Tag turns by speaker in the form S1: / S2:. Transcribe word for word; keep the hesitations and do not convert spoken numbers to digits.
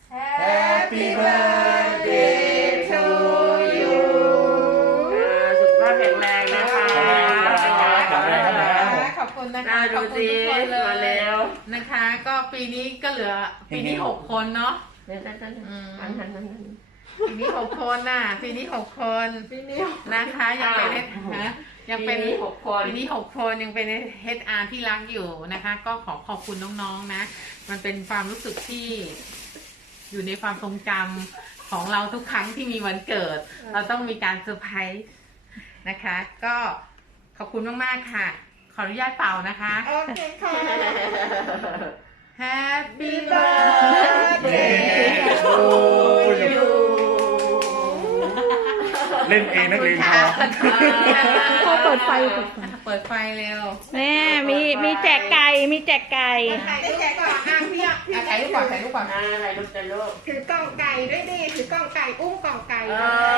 S1: Happy birthday to you
S2: สุขภาพแข็งแรงนะคะ
S1: ขอบคุณนะคะขอบคุณทุกคนเลยนะคะ ก็ปีนี้ก็เหลือปีนี้หกคนเนาะปีนี้หกคนน่ะปีนี้หกคนปีนี้นะคะยังเป็นยังเป็นหกคนปีนี้หกคนยังเป็น เอช อาร์ ที่รักอยู่นะคะ ก็ขอขอบคุณน้องๆนะมันเป็นความรู้สึกที่อยู่ในความทรงจำของเราทุกครั้งที่มีวันเกิดเราต้องมีการเซอร์ไพรส์นะคะก็ขอบคุณมากๆค่ะขออนุญาตเป่านะคะโอเคค่ะ Happy birthday to you
S3: เล่นเองนักเลงพอ
S4: พอเปิดไฟ
S1: เปิดไฟเร็ว
S4: แม่มีมีแจกไก่มีแจกไก่
S1: ได้แจกก่อนอ่ะพี่อ่ะถ่ายรูปก่อนถ่ายรูปก่อน
S2: อะไรลูกจะลูก
S5: ถือกล่องไก่ด้วยดิถือกล่องไก่อุ้มกล่องไก่
S2: เออ